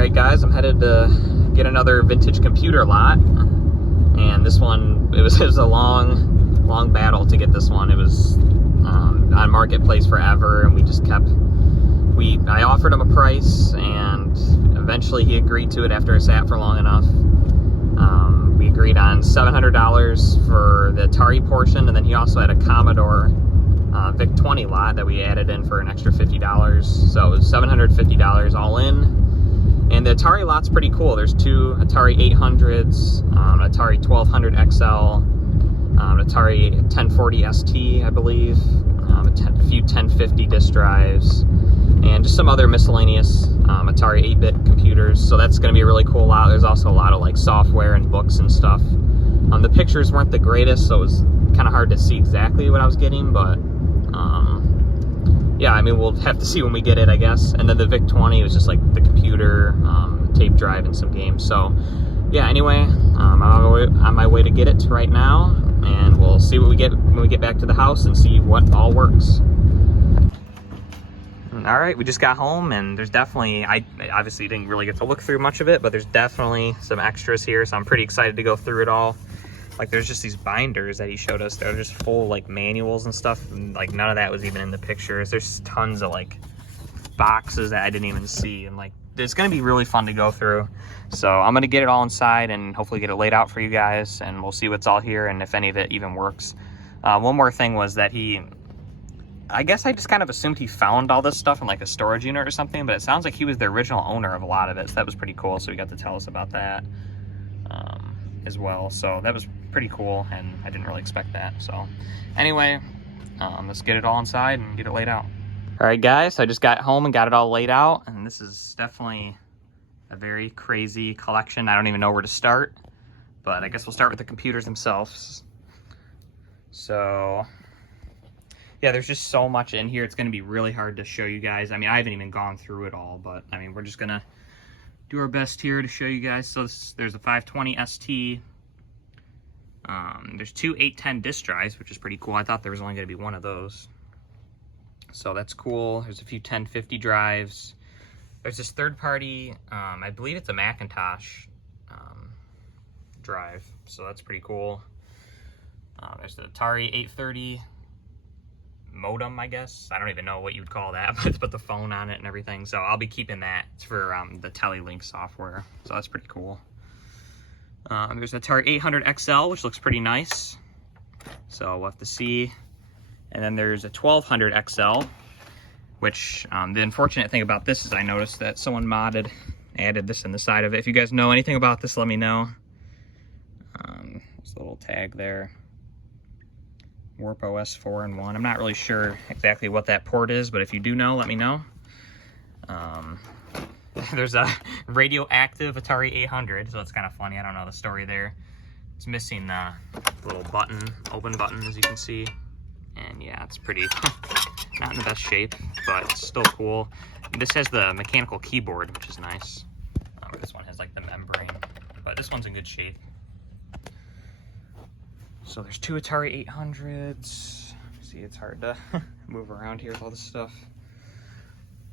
Alright guys, I'm headed to get another vintage computer lot, and this one, it was a long battle to get this one. It was on Marketplace forever, and we just kept, I offered him a price, and eventually he agreed to it after I sat for long enough. We agreed on $700 for the Atari portion, and then he also had a Commodore VIC-20 lot that we added in for an extra $50, so it was $750 all in. And the Atari lot's pretty cool. There's two Atari 800s, Atari 1200 XL, Atari 1040 ST, I believe, a few 1050 disk drives, and just some other miscellaneous Atari 8-bit computers. So that's going to be a really cool lot. There's also a lot of like software and books and stuff. The pictures weren't the greatest, so it was kind of hard to see exactly what I was getting, but yeah, I mean, we'll have to see when we get it, I guess. And then the VIC-20 was just like the computer, tape drive, and some games. So yeah, anyway, I'm on my way to get it right now, and we'll see what we get when we get back to the house and see what all works. All right, we just got home, and there's definitely, I obviously didn't really get to look through much of it, but there's definitely some extras here, so I'm pretty excited to go through it all. Like, there's just these binders that he showed us. They're just full, like, manuals and stuff. And, like, none of that was even in the pictures. There's tons of, like, boxes that I didn't even see. And, like, it's going to be really fun to go through. So I'm going to get it all inside and hopefully get it laid out for you guys. And we'll see what's all here and if any of it even works. One more thing was that I guess I just kind of assumed he found all this stuff in, like, a storage unit or something. But it sounds like he was the original owner of a lot of it. So that was pretty cool. So he got to tell us about that as well. So that was pretty cool, and I didn't really expect that. So anyway, let's get it all inside and get it laid out. All right guys, so I just got home and got it all laid out, and this is definitely a very crazy collection. I don't even know where to start, but I guess we'll start with the computers themselves. So yeah, there's just so much in here. It's going to be really hard to show you guys. I mean, I haven't even gone through it all, but I mean, we're just gonna do our best here to show you guys. So there's a 520 ST. There's two 810 disk drives, which is pretty cool. I thought there was only going to be one of those. So that's cool. There's a few 1050 drives. There's this third party, I believe it's a Macintosh drive. So that's pretty cool. There's the Atari 830 modem, I guess. I don't even know what you would call that, but it's put the phone on it and everything. So I'll be keeping that for the TeleLink software. So that's pretty cool. There's Atari 800 XL, which looks pretty nice. So we'll have to see. And then there's a 1200 XL, which the unfortunate thing about this is I noticed that someone added this in the side of it. If you guys know anything about this, let me know. There's a little tag there. Warp OS 4 and 1. I'm not really sure exactly what that port is, but if you do know, let me know. There's a radioactive Atari 800, so it's kind of funny. I don't know the story there. It's missing the little button, open button, as you can see. And yeah, it's pretty not in the best shape, but it's still cool. This has the mechanical keyboard, which is nice. This one has like the membrane, but this one's in good shape. So there's two Atari 800s. See, it's hard to move around here with all this stuff.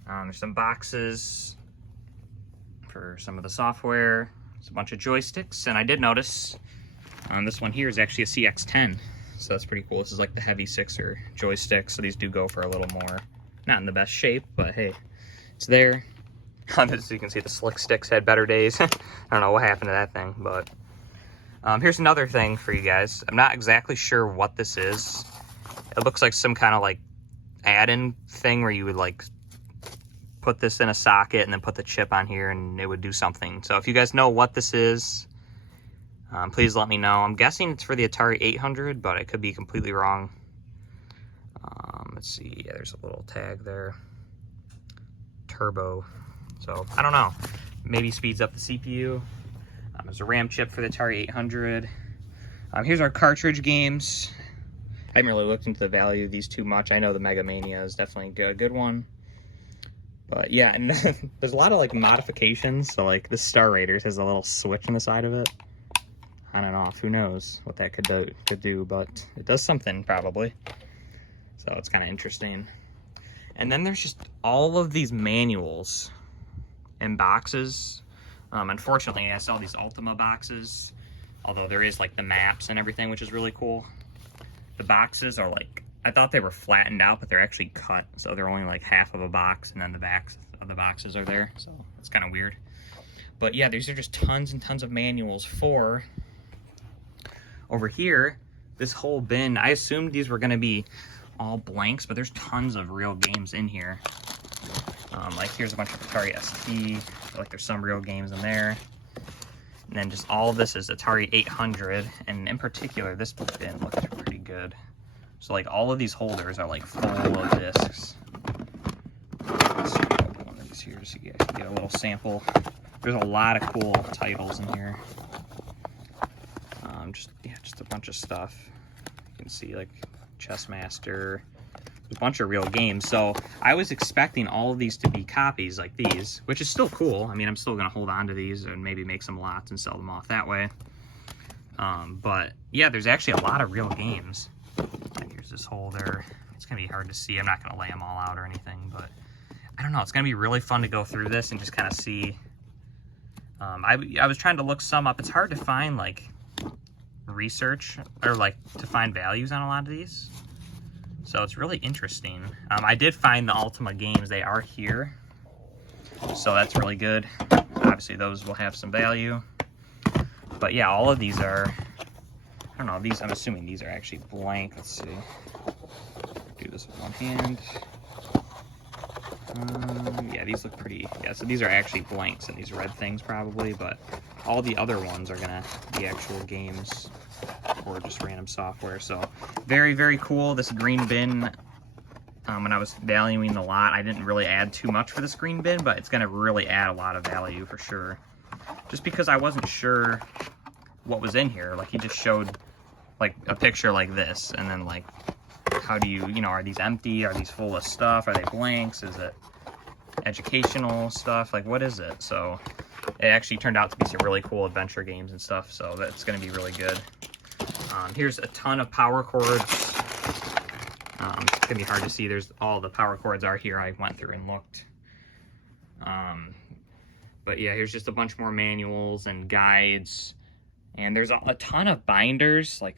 There's some boxes for some of the software. There's a bunch of joysticks, and I did notice this one here is actually a CX-10. So that's pretty cool. This is like the heavy sixer joystick, so these do go for a little more. Not in the best shape, but hey, it's there. As you can see, the slick sticks had better days. I don't know what happened to that thing, but here's another thing for you guys. I'm not exactly sure what this is. It looks like some kind of like add-in thing where you would like put this in a socket and then put the chip on here and it would do something. So if you guys know what this is, please let me know. I'm guessing it's for the Atari 800, but I could be completely wrong. Let's see. Yeah, there's a little tag there. Turbo. So I don't know. Maybe speeds up the CPU. There's a RAM chip for the Atari 800. Here's our cartridge games. I haven't really looked into the value of these too much. I know the Mega Mania is definitely a good one. But yeah, and there's a lot of like modifications. So like the Star Raiders has a little switch on the side of it. On and off. Who knows what that could do, but it does something probably. So it's kind of interesting. And then there's just all of these manuals in boxes. Unfortunately, I saw these Ultima boxes, although there is like the maps and everything, which is really cool. The boxes are like, I thought they were flattened out, but they're actually cut. So they're only like half of a box, and then the backs of the boxes are there. So it's kind of weird. But yeah, these are just tons and tons of manuals for over here. This whole bin, I assumed these were going to be all blanks, but there's tons of real games in here. Like here's a bunch of Atari ST, like there's some real games in there. And then just all of this is Atari 800, and in particular, this bin looks pretty good. So like all of these holders are like full of discs. Let's see, open one of these here so you guys can get a little sample. There's a lot of cool titles in here. Just a bunch of stuff. You can see like Chess Master, a bunch of real games. So I was expecting all of these to be copies like these, which is still cool. I mean, I'm still gonna hold on to these and maybe make some lots and sell them off that way. But yeah, there's actually a lot of real games. And here's this holder. It's gonna be hard to see. I'm not gonna lay them all out or anything, but I don't know. It's gonna be really fun to go through this and just kind of see. I was trying to look some up. It's hard to find like research or like to find values on a lot of these. So it's really interesting. I did find the Ultima games. They are here. So that's really good. Obviously those will have some value. But yeah, all of these are, I don't know, these, I'm assuming these are actually blank. Let's see. Do this with one hand. Yeah, these look pretty, yeah, so these are actually blanks and these red things probably, but all the other ones are gonna be actual games or just random software. So very, very cool. This green bin, when I was valuing the lot, I didn't really add too much for this green bin, but it's gonna really add a lot of value for sure. Just because I wasn't sure what was in here. Like he just showed like a picture like this, and then like, how do you know, are these empty? Are these full of stuff? Are they blanks? Is it educational stuff? Like what is it? So it actually turned out to be some really cool adventure games and stuff, so that's going to be really good. Here's a ton of power cords. It's going to be hard to see. There's all the power cords are here. I went through and looked. But yeah, here's just a bunch more manuals and guides. And there's a ton of binders. Like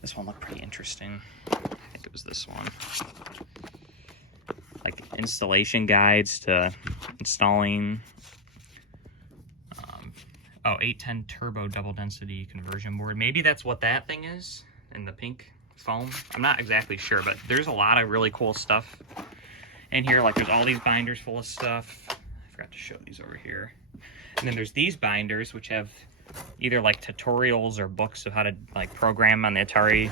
this one looked pretty interesting. I think it was this one. Like installation guides to installing 810 turbo double density conversion board. Maybe that's what that thing is in the pink foam. I'm not exactly sure, but there's a lot of really cool stuff in here. Like there's all these binders full of stuff. I forgot to show these over here. And then there's these binders which have either like tutorials or books of how to like program on the Atari,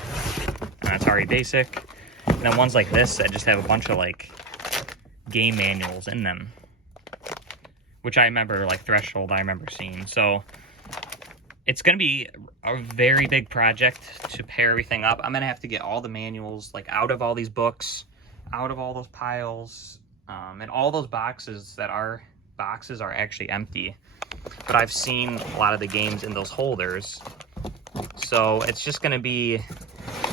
Atari Basic. And then ones like this that just have a bunch of like game manuals in them, which I remember, like Threshold, I remember seeing. So it's going to be a very big project to pair everything up. I'm going to have to get all the manuals like out of all these books, out of all those piles, and all those boxes that are boxes are actually empty. But I've seen a lot of the games in those holders. So it's just going to be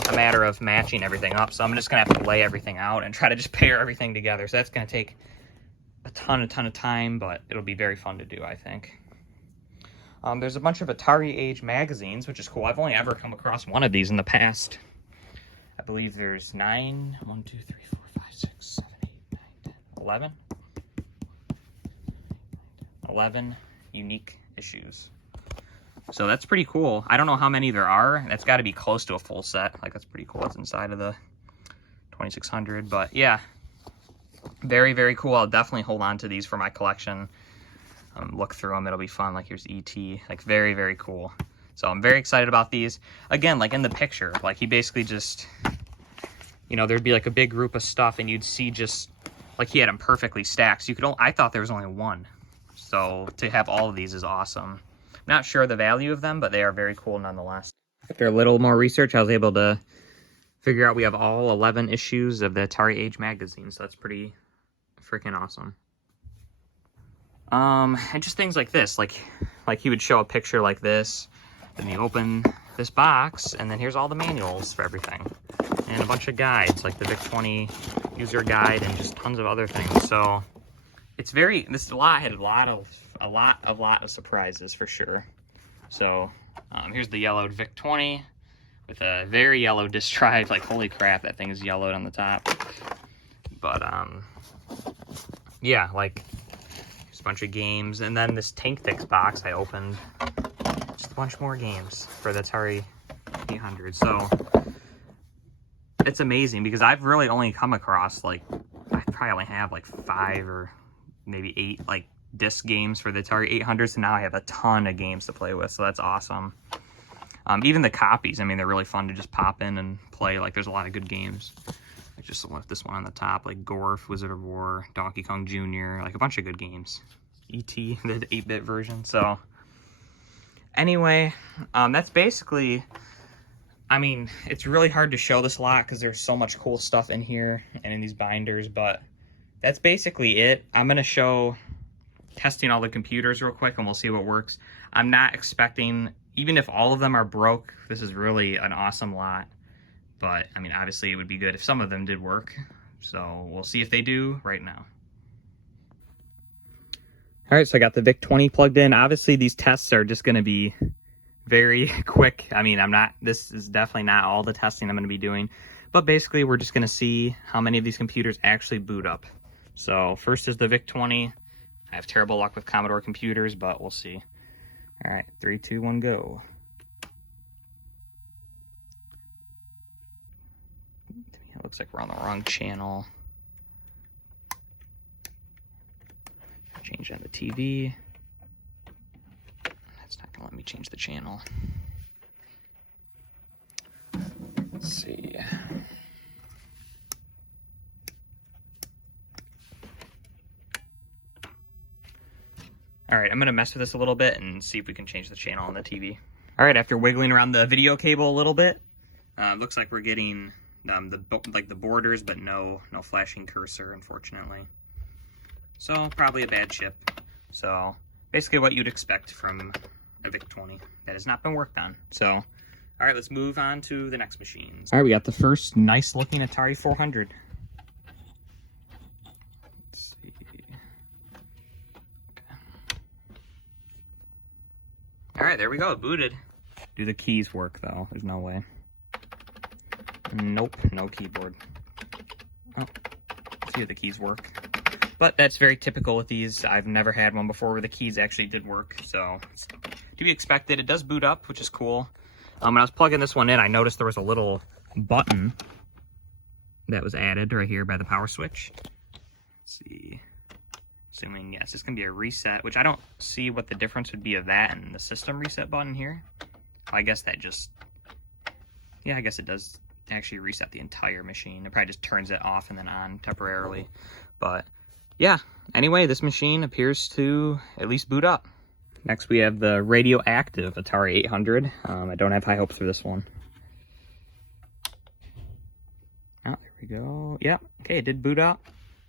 a matter of matching everything up. So I'm just going to have to lay everything out and try to just pair everything together. So that's going to take a ton of time, but it'll be very fun to do, I think. There's a bunch of Atari Age magazines, which is cool. I've only ever come across one of these in the past. I believe there's 9, 1, 2, 3, 4, 5, 6, 7, 8, 9, 10, 11. 11 unique issues. So that's pretty cool. I don't know how many there are. That's got to be close to a full set. Like that's pretty cool. It's inside of the 2600, but yeah. Very, very cool. I'll definitely hold on to these for my collection. Look through them. It'll be fun. Like here's E.T. Like very, very cool. So I'm very excited about these. Again, like in the picture, like he basically just, you know, there'd be like a big group of stuff and you'd see just like he had them perfectly stacked. So you could only, I thought there was only one. So to have all of these is awesome. I'm not sure the value of them, but they are very cool nonetheless. After a little more research, I was able to figure out we have all 11 issues of the Atari Age magazine, so that's pretty freaking awesome. And just things like this, like he would show a picture like this, then you open this box, and then here's all the manuals for everything, and a bunch of guides, like the VIC-20 user guide, and just tons of other things. So this lot had a lot of surprises for sure. So here's the yellowed VIC-20 with a very yellow disk drive. Like, holy crap, that thing is yellowed on the top. But yeah, like, there's a bunch of games. And then this Tank Fix box I opened, just a bunch more games for the Atari 800. So it's amazing because I've really only come across, like, I probably only have like 5 or maybe 8 like disc games for the Atari 800. So now I have a ton of games to play with. So that's awesome. Even the copies, I mean, they're really fun to just pop in and play. Like, there's a lot of good games. I just left this one on the top, like Gorf, Wizard of War, Donkey Kong Jr., like a bunch of good games. E.T., the 8-bit version. So anyway, that's basically, I mean, it's really hard to show this lot because there's so much cool stuff in here and in these binders, but that's basically it. I'm going to show testing all the computers real quick and we'll see what works. I'm not expecting, even if all of them are broke, this is really an awesome lot. But, I mean, obviously it would be good if some of them did work. So we'll see if they do right now. All right, so I got the VIC-20 plugged in. Obviously, these tests are just going to be very quick. I mean, this is definitely not all the testing I'm going to be doing. But basically, we're just going to see how many of these computers actually boot up. So first is the VIC-20. I have terrible luck with Commodore computers, but we'll see. All right, 3, 2, 1, go. It looks like we're on the wrong channel. Change on the TV. That's not gonna let me change the channel. Let's see. All right, I'm gonna mess with this a little bit and see if we can change the channel on the TV. All right, after wiggling around the video cable a little bit, looks like we're getting the borders, but no flashing cursor, unfortunately. So probably a bad chip. So basically what you'd expect from a VIC-20 that has not been worked on. So, all right, let's move on to the next machines. All right, we got the first nice looking Atari 400. Let's see. Okay. All right, there we go, booted. Do the keys work though? There's no way. Nope, no keyboard. Oh, let's see if the keys work. But that's very typical with these. I've never had one before where the keys actually did work, so it's to be expected. It does boot up, which is cool. When I was plugging this one in, I noticed there was a little button that was added right here by the power switch. Let's see. Assuming, yes, it's going to be a reset, which I don't see what the difference would be of that and the system reset button here. I guess that just, yeah, I guess it does actually reset the entire machine. It probably just turns it off and then on temporarily. But yeah, anyway, this machine appears to at least boot up. Next we have the radioactive Atari 800. I don't have high hopes for this one. Oh, there we go. Yep, okay, it did boot up.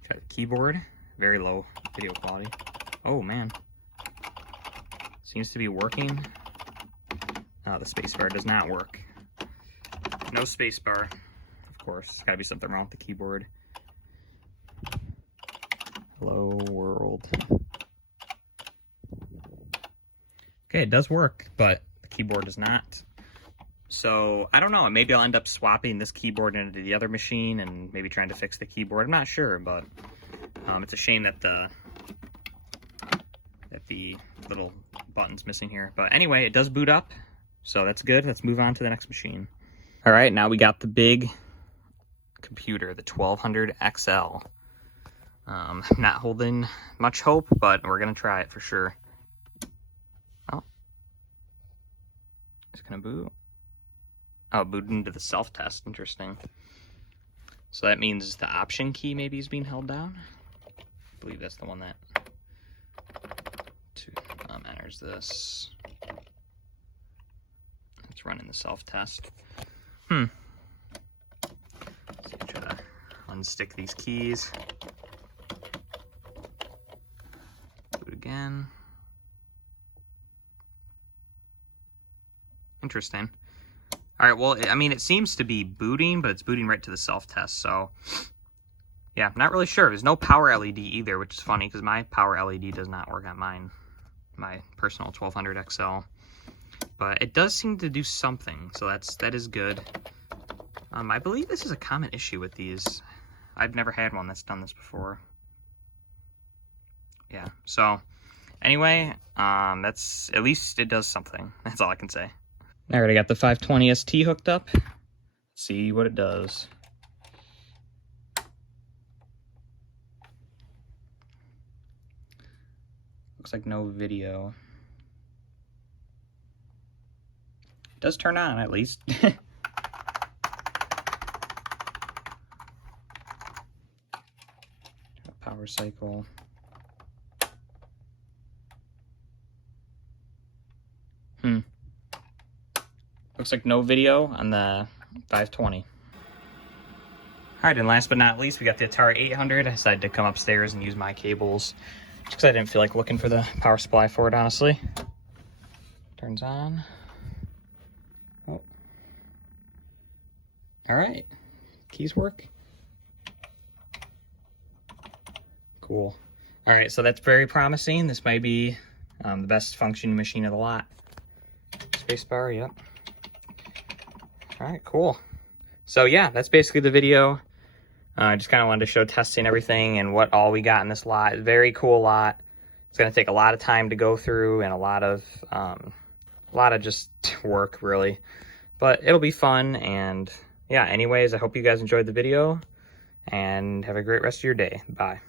Try the keyboard. Very low video quality. Oh man. Seems to be working. Oh, the spacebar does not work. No spacebar, of course. Gotta be something wrong with the keyboard. Hello, world. Okay, it does work, but the keyboard does not. So, I don't know. Maybe I'll end up swapping this keyboard into the other machine and maybe trying to fix the keyboard. I'm not sure, but it's a shame that the little button's missing here. But anyway, it does boot up, so that's good. Let's move on to the next machine. All right, now we got the big computer, the 1200 XL. I'm not holding much hope, but we're gonna try it for sure. Oh, it's gonna boot. Oh, booted into the self-test, interesting. So that means the option key maybe is being held down. I believe that's the one that enters this. It's running the self-test. So try to unstick these keys. Boot again. Interesting. All right, well, I mean, it seems to be booting, but it's booting right to the self-test, so Yeah, I'm not really sure. There's no power LED either, which is funny because my power LED does not work on mine, my personal 1200 XL. But it does seem to do something, so that is good. I believe this is a common issue with these. I've never had one that's done this before. Yeah, so anyway, that's, at least it does something. That's all I can say. I already got the 520 ST hooked up. Let's see what it does. Looks like no video. It does turn on at least. Power cycle. Looks like no video on the 520. Alright, and last but not least, we got the Atari 800. I decided to come upstairs and use my cables, just because I didn't feel like looking for the power supply for it, honestly. Turns on. Oh. Alright, keys work. Cool. Alright, so that's very promising. This might be the best functioning machine of the lot. Spacebar, yep. Alright, cool. So yeah, that's basically the video. I just kind of wanted to show testing everything and what all we got in this lot. Very cool lot. It's going to take a lot of time to go through and a lot of just work, really. But it'll be fun, and yeah, anyways, I hope you guys enjoyed the video, and have a great rest of your day. Bye.